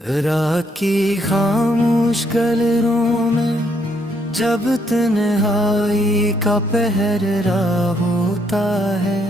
रात की खामोश गलियों में जब तन्हाई का पहरा होता है,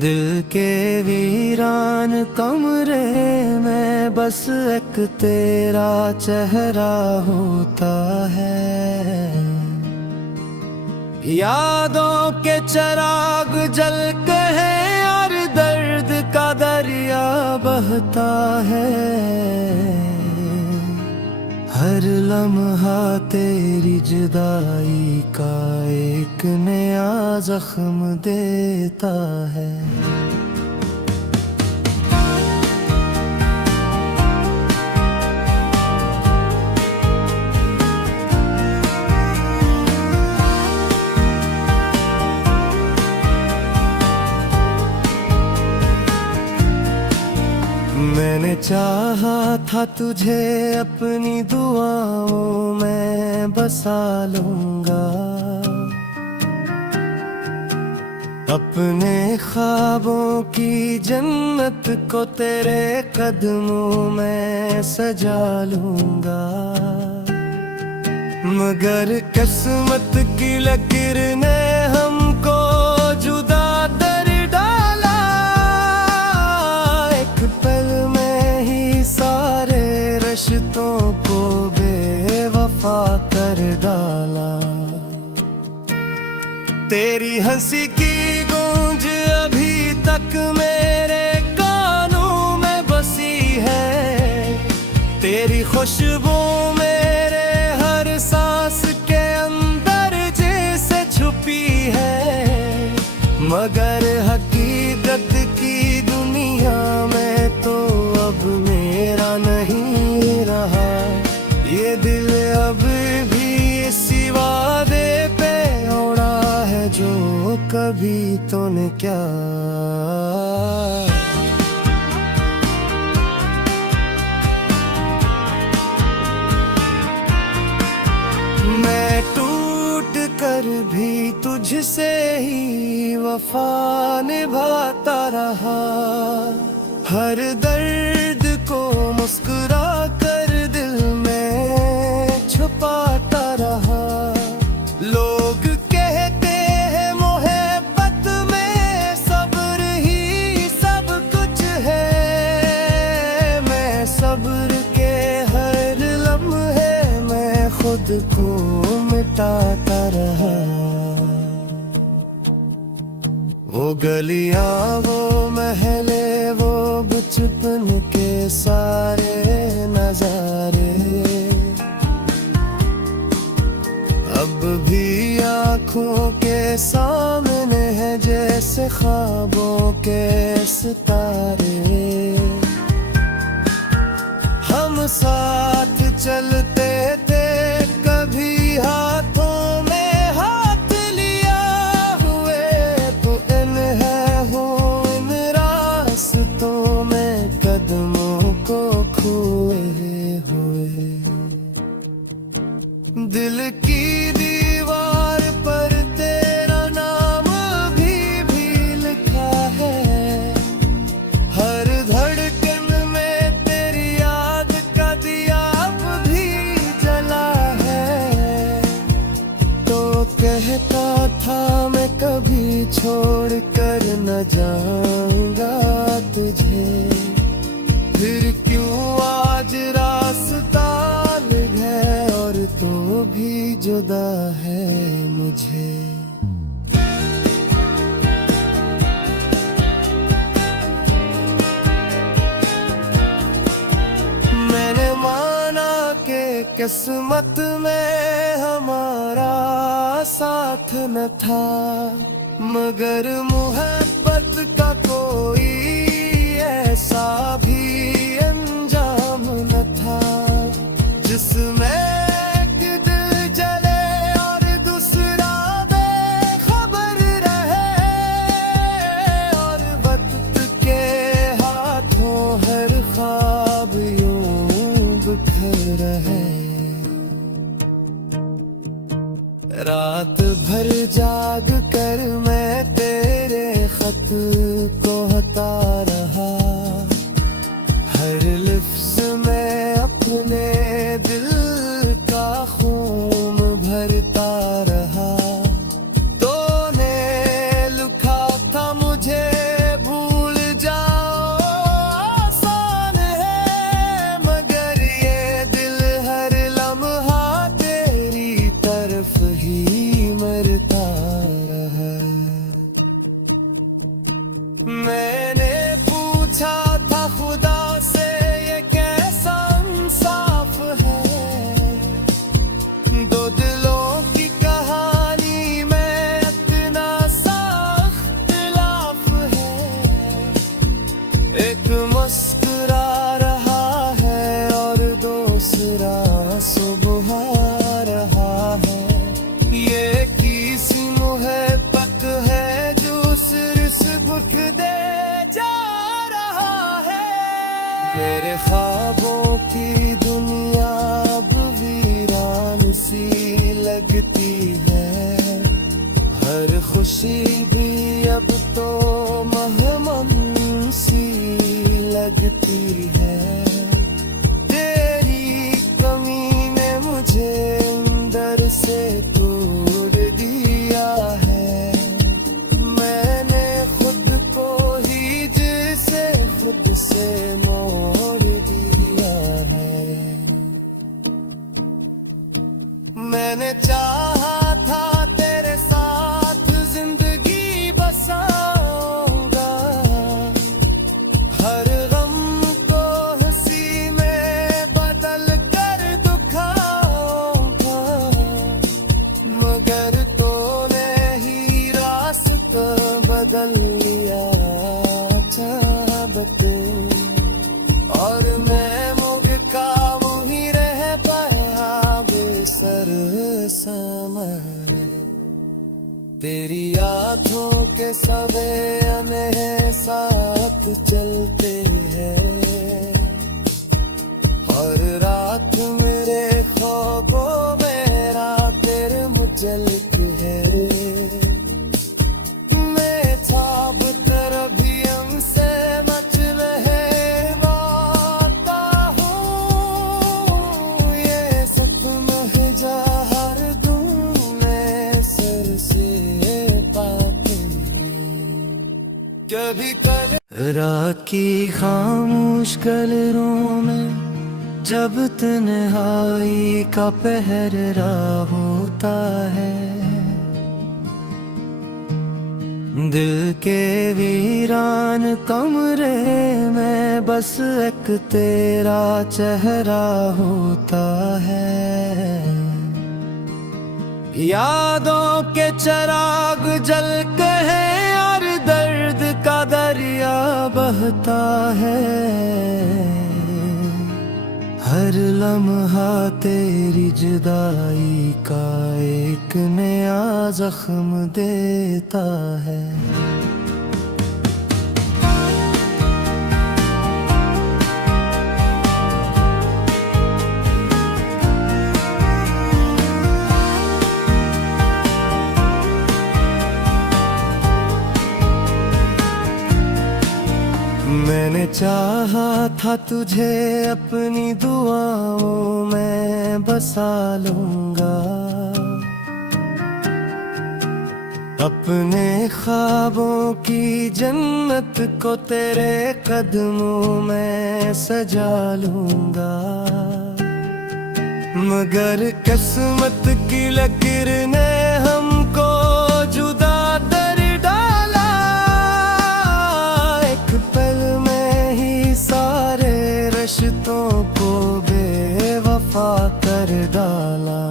दिल के वीरान कमरे में बस एक तेरा चेहरा होता है। यादों के चिराग जल के हैं और दर्द का दरिया बहता है। हर लम्हा तेरी जुदाई का एक नया जख्म देता है। मैंने चाहा था तुझे अपनी दुआओं में बसा लूंगा, अपने ख्वाबों की जन्नत को तेरे कदमों में सजा लूंगा। मगर किस्मत की लकीर ने हमको जुदा कर डाला। एक पल में ही सारे रिश्तों को बेवफा कर डाला। तेरी हंसी की गूंज अभी तक मेरे कानों में बसी है, तेरी खुशबू मेरे हर सांस के अंदर जैसे छुपी है। मगर हकीकत की दुनिया में तो अब मेरा नहीं रहा। ये दिल अब भी इसी वादे पे अड़ा है जो कभी तूने क्या। मैं टूट कर भी तुझसे ही वफा निभाता रहा। हर दर्द को मुस्कुरा कर दिल में छुपाता रहा। लोग कहते हैं मोहब्बत में सब्र ही सब कुछ है। मैं सब्र के हर लम्हे में खुद को मिटाता रहा। वो गलियां वो महले वो बचपन के सारे नजारे अब भी आँखों के सामने है जैसे ख्वाबों के सितारे। हम साथ चलते थे कभी हाथों में हाथ लिया हुए, तो इन है हो इन रास्तों में कदमों को खोए हुए। दिल की दीवार पर तेरा नाम भी लिखा है। हर धड़कन में तेरी याद का दिया अब भी जला है। तो कहता था मैं कभी छोड़ कर न जाऊंगा तुझे, फिर क्यों आज रास्ता अलग है और तो भी जुदा है मुझे। मैंने माना कि किस्मत में हमारा साथ न था, मगर मोहब्बत का कोई ऐसा भी अंजाम न था जिसमें एक दिल जले और दूसरा बेखबर रहे। और वक्त के हाथों हर ख्वाब यूं बिखर रहे। रात भर जाग कर मैं तेरे मुस्कुरा रहा है और दूसरा सुबह रहा है। ये किसी मुहब्बत है जो सिर्फ दुख दे जा रहा है। मेरे ख्वाबों की दुनिया अब वीरान सी लगती है। हर खुशी भी अब तो महमन सी लगती है। तेरी कमी ने मुझे अंदर से तोड़ दिया है। मैंने खुद को ही जैसे खुद से मोड़ दिया है। मैंने चाहा था तेरे साथ जिंदगी बसाऊंगा। हर गम को हंसी में बदल कर दुखाऊंगा। मगर तूने ही रास्ता बदल लिया अचानक। और मैं मुझ का वही रह पाया बेसर समर। तेरी आँखों के सवेरे साथ चलते हैं। और रात मेरे ख्वाबों में रातें मुझलती है। मैं ख्वाब तेरा भी हमसे मच रहे बाता हूँ। ये सपना है जहर दूँ मैं सर से पाते। कभी कल रात की खामोश गलियों में जब तन्हाई का पहरा होता है। दिल के वीरान कमरे में बस एक तेरा चेहरा होता है। यादों के चिराग जलते हैं और दर्द का दरिया बहता है। हर लम्हा तेरी जुदाई का एक नया जख्म देता है। मैंने चाहा था तुझे अपनी दुआओं में बसा लूंगा। अपने ख्वाबों की जन्नत को तेरे कदमों में सजा लूंगा। मगर किस्मत की लकीर ने हमको जुदा कर डाला। एक पल में ही सारे रिश्तों को बेवफा कर डाला।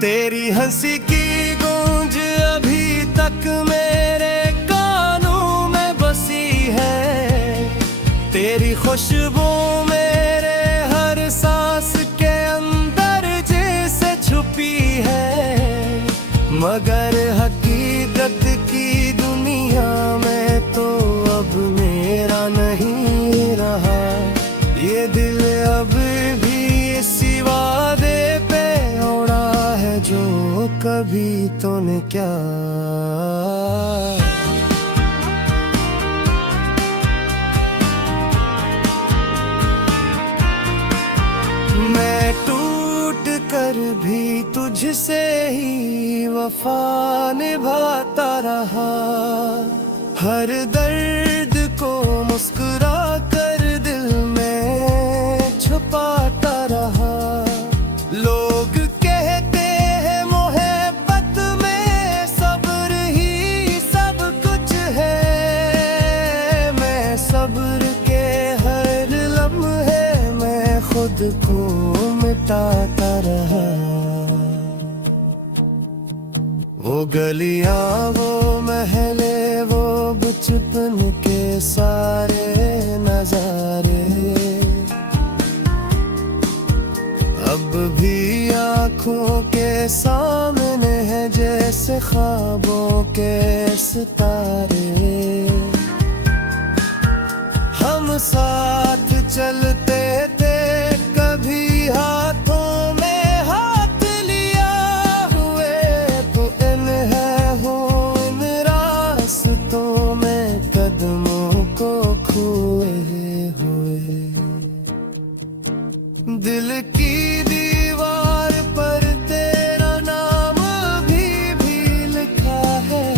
तेरी हंसी की गूंज अभी तक मेरे कानों में बसी है। तेरी खुशबू मेरे हर सांस के अंदर जैसे छुपी है। मगर हकीकत की दुनिया में तो अब मेरा नहीं रहा। ये दिल अब भी इसी वादे पे अड़ा है जो कभी तूने क्या। मैं टूट कर भी तुझसे ही वफा निभाता रहा। हर दर्द को मुस्कुरा कर दिल में छुपाता रहा। लोग कहते हैं मोहब्बत में सब्र ही सब कुछ है। मैं सब्र के हर लम्हे में खुद को मिटाता रहा। वो गलियां वो महले वो बचपन के साथ आँखों के सामने है जैसे ख्वाबों के सितारे। हम साथ चलते थे कभी हाथों में हाथ लिया हुए, तो इन है हो इन रास्तों में कदमों को खोए हुए। दिल की दीवार पर तेरा नाम भी लिखा है।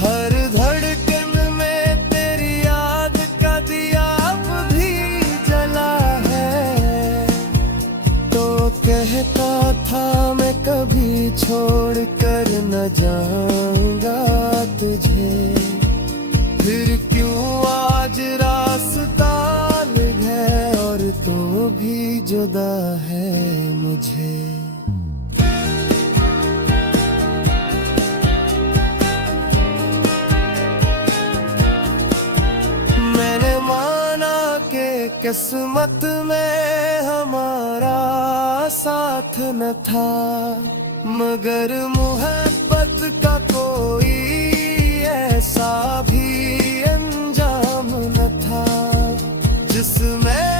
हर धड़कन में तेरी याद का दिया अब भी जला है। तो कहता था मैं कभी छोड़ कर न जाऊंगा तुझे, फिर क्यों आज रास्ता अलग है और तो भी जुदा है मुझे। मैंने माना कि किस्मत में हमारा साथ न था, मगर मोहब्बत का कोई ऐसा भी अंजाम न था जिसमें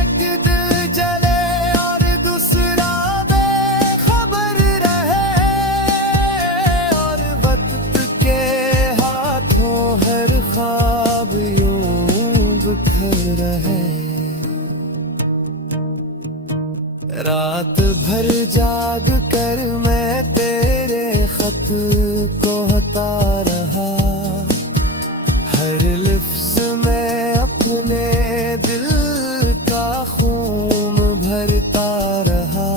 एक दिल जले और दूसरा बेखबर रहे, और वक्त के हाथों हर ख्वाब यूं बिखर रहे। रात भर जाग कर मैं तेरे खत को हता रहा, हर लिफ्ज़ में अपने दिल का खून भरता रहा।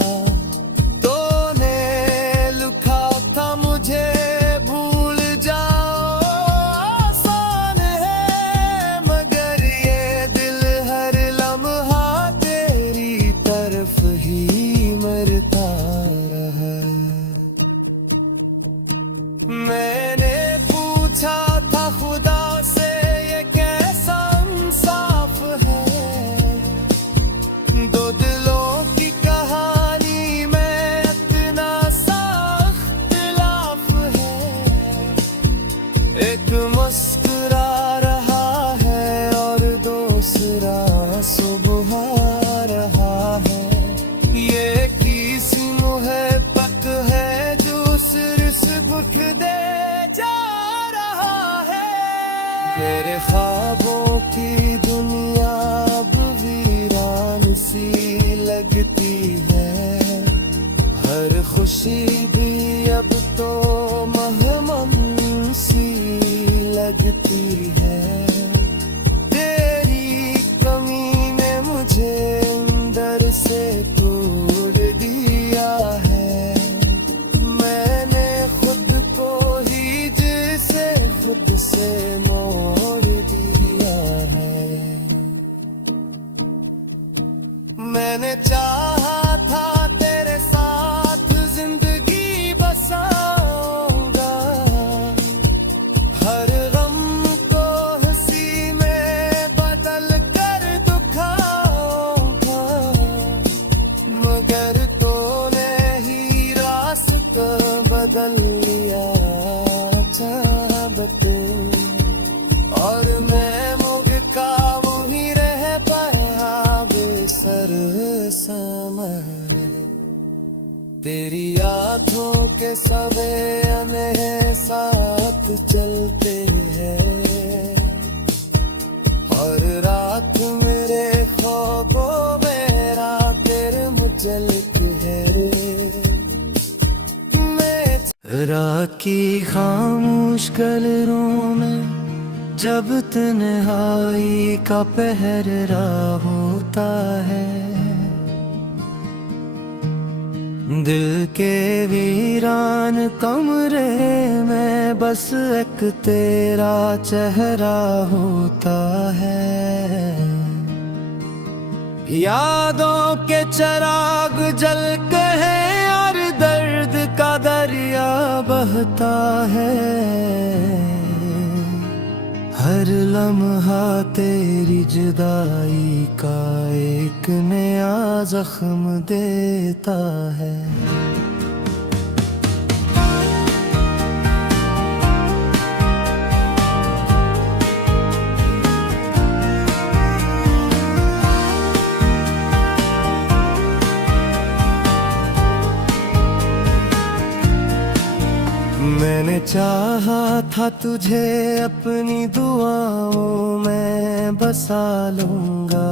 तूने लिखा था मुझे भूल जाओ आसान है, मगर ये दिल हर लम्हा तेरी तरफ ही मरता रहा। मैंने पूछा था खुदा से ये कैसा इंसाफ है, दो दिलों की कहानी में इतना सा इख्तिलाफ है। एक मुस्कुरा रहा है और दूसरा सुबह रहा है। ये किसी मोहब्बत है जो सिर से बुठ दे जा रहा है। मेरे ख्वाबों की दुनिया अब वीरान सी लगती है, हर खुशी भी अब तो महमन सी लगती है। तेरी कमी ने मुझे अंदर से तोड़ दिया है, मैंने खुद को ही जैसे खुद से मोड़ दिया है। मैंने चाहा था तेरे साथ जिंदगी बसाऊंगा, हर गम को हंसी में बदल कर दुखाऊंगा, मगर तूने ही रास्ता बदल लिया चाहत, और मैं मुझ का वही रह पाया बेसर समरे। तेरी यादों के सवेरे साथ चलते हैं, और रात मेरे ख्वाबों में रातें मुझलक है। रात की खामोश गलियों में जब तन्हाई का पहरा होता है, दिल के वीरान कमरे में बस एक तेरा चेहरा होता है। यादों के चिराग जलते हैं और दर्द का दरिया बहता है। हर लम्हा तेरी जुदाई का एक नया जख्म देता है। मैंने चाहा था तुझे अपनी दुआओं में बसा लूंगा,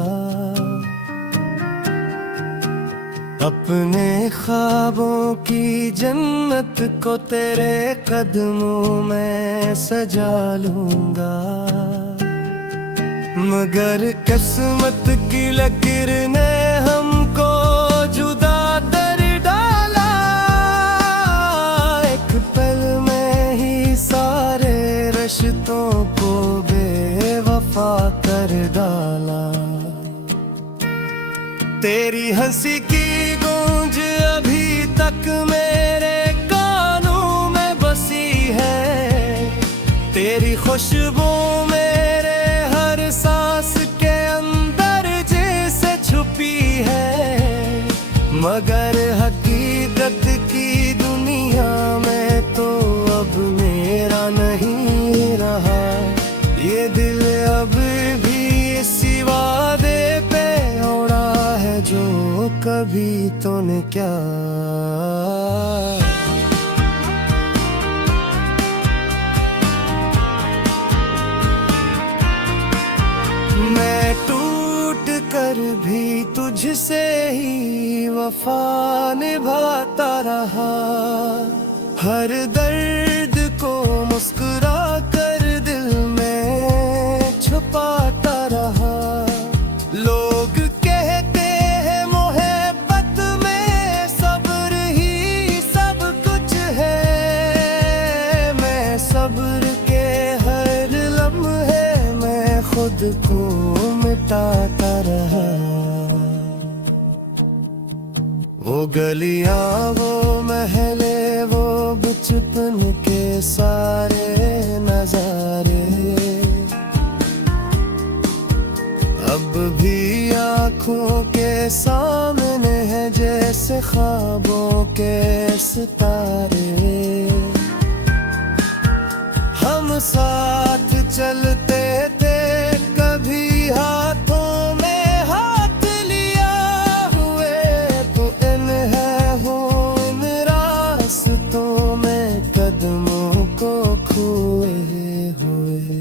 अपने ख्वाबों की जन्नत को तेरे कदमों में सजा लूंगा। मगर किस्मत की लकीर ने हमको जुदा कर डाला, एक पल में ही सारे रिश्तों को बेवफा कर डाला। तेरी हंसी की गूंज अभी तक मेरे कानों में बसी है, तेरी खुशबू मेरे हर सांस के अंदर जैसे छुपी है। मगर हकीकत की दुनिया में तो अब मेरा नहीं रहा, ये दिल अब भी इसी वादे पे अड़ा है जो कभी तूने क्या। मैं टूट कर भी तुझसे ही वफा निभाता रहा, हर दर्द को मुस्कुरा कर दिल में छुपाता रहा। लोग कहते हैं मोहब्बत में सब्र ही सब कुछ है, मैं सब्र के हर लम्हे में खुद को मिटाता रहा। वो गलियां वो महले वो बचपन के सारे नजारे अब भी आँखों के सामने है जैसे ख्वाबों के सितारे। हम साथ चलते थे कभी हाथों में हाथ लिया हुए, तो इन है हो इन रास्तों में कदमों को खोए हुए।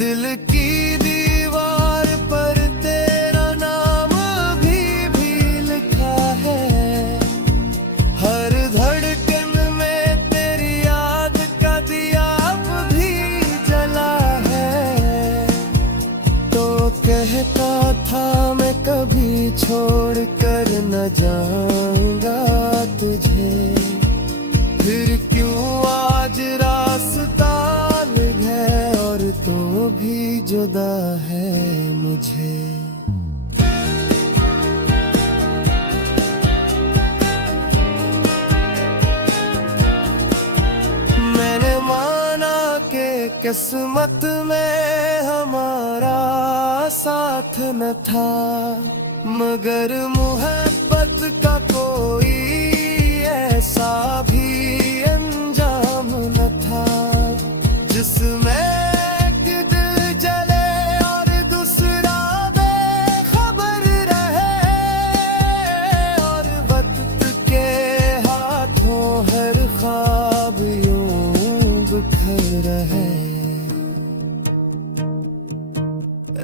दिल की दीवार पर तेरा नाम भी लिखा है, हर धड़कन में तेरी याद का दिया अब भी जला है। तो कहता था मैं कभी छोड़ कर न जाऊंगा तुझे, फिर क्यों आज रास्ता अलग है और तो भी जुदा है मुझे। मैंने माना कि किस्मत में हमारा साथ न था, मगर मोहब्बत का कोई ऐसा भी अंजाम न था, जिसमें एक दिल जले और दूसरा बेखबर रहे, और वक्त के हाथों हर ख्वाब यूं बिखर रहे।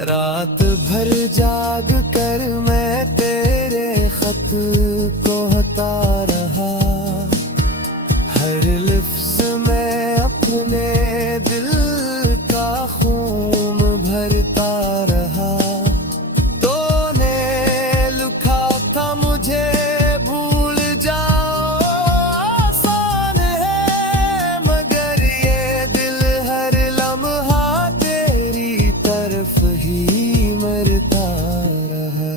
रात भर जाग कर मैं तेरे खत को हता रहा, हर लफ्ज़ में अपने दिल का खून भरता रहा। तूने लिखा था मुझे भूल जाओ आसान है, मगर ये दिल हर लम्हा तेरी तरफ ही मरता रहा।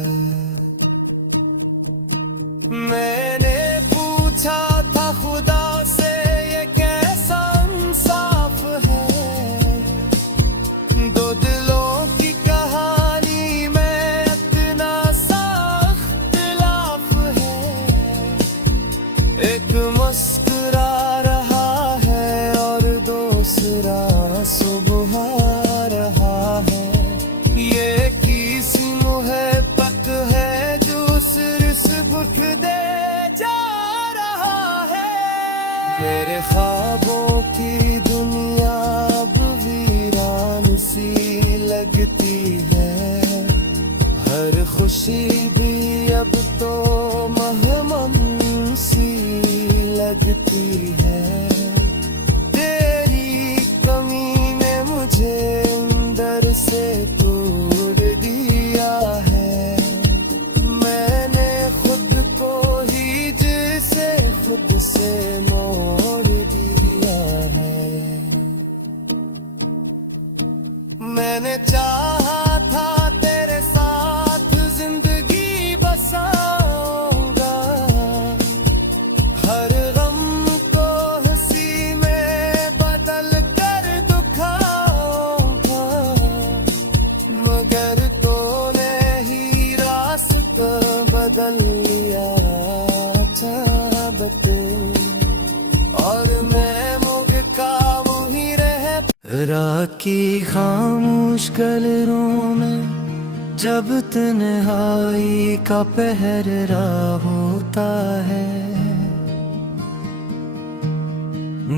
मैंने पूछा खुशी भी अब तो महमन सी लगती है। तेरी कमी ने मुझे अंदर से तोड़ दिया है। मैंने खुद को ही जैसे खुद से मोड़ दिया है। मैंने चाहा था तेरे साथ जिंदगी बसाऊंगा, हर गम को हंसी में बदल कर दुखाऊंगा, मगर तूने ही रास्ता बदल लिया चाहत, और मैं मुझ का वही रह। रात की खामोश गलियों में जब तन्हाई का पहरा होता है,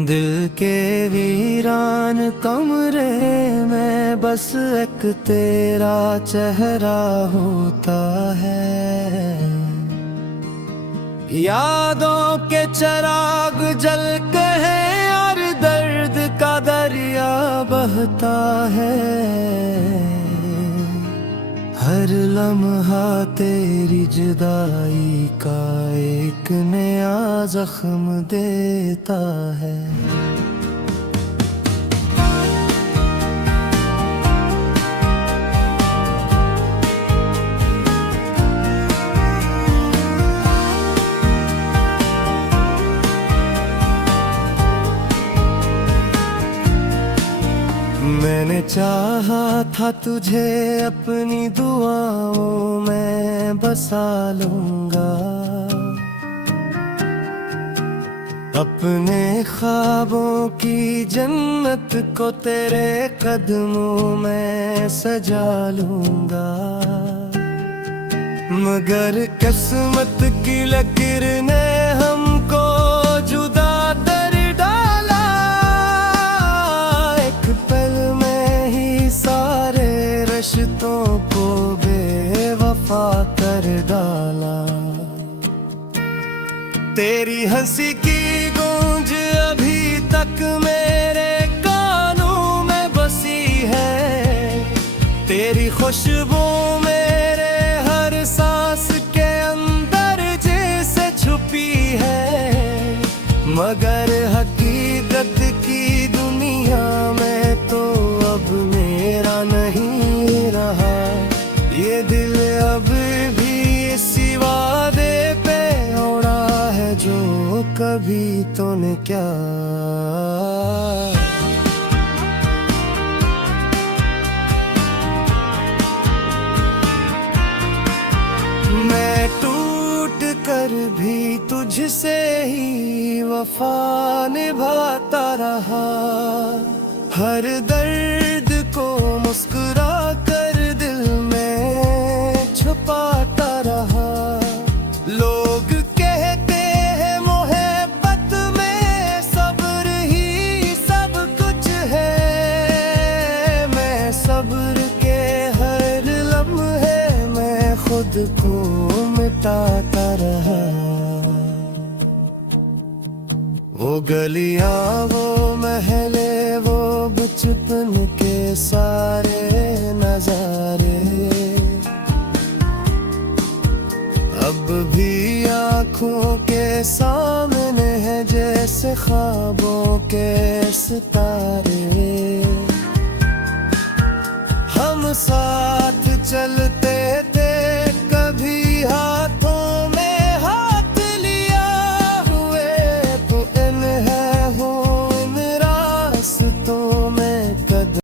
दिल के वीरान कमरे में बस एक तेरा चेहरा होता है। यादों के चिराग जलते हैं और दर्द का दरिया बहता है। हर लम्हा तेरी जुदाई का एक नया जख्म देता है। मैंने चाहा था तुझे अपनी दुआओं में बसा लूंगा, अपने ख्वाबों की जन्नत को तेरे कदमों में सजा लूंगा, मगर किस्मत की लकीर ने हमको जुदा कर डाला। एक पल में ही सारे रिश्तों को बेवफा कर डाला। तेरी हंसी की गूंज अभी तक मेरे कानों में बसी है, तेरी खुशबू मेरे हर सांस के अंदर जैसे छुपी है, मगर हकीकत की दुनिया में तो अब मेरा नहीं रहा। ये दिल अब भी इसी वादे पे अड़ा है जो कभी तूने क्या। मैं टूट कर भी तुझसे ही वफा निभाता रहा, हर दर्द को मुस्कुरा कर दिल में छुपाता रहा। लोग कहते हैं मोहब्बत में सब्र ही सब कुछ है, मैं सब्र के हर लम्हे में खुद को मिटाता रहा। वो गलियां वो महले वो बचपन के सारे नजारे अब भी आँखों के सामने है जैसे ख्वाबों के सितारे। हम साथ चल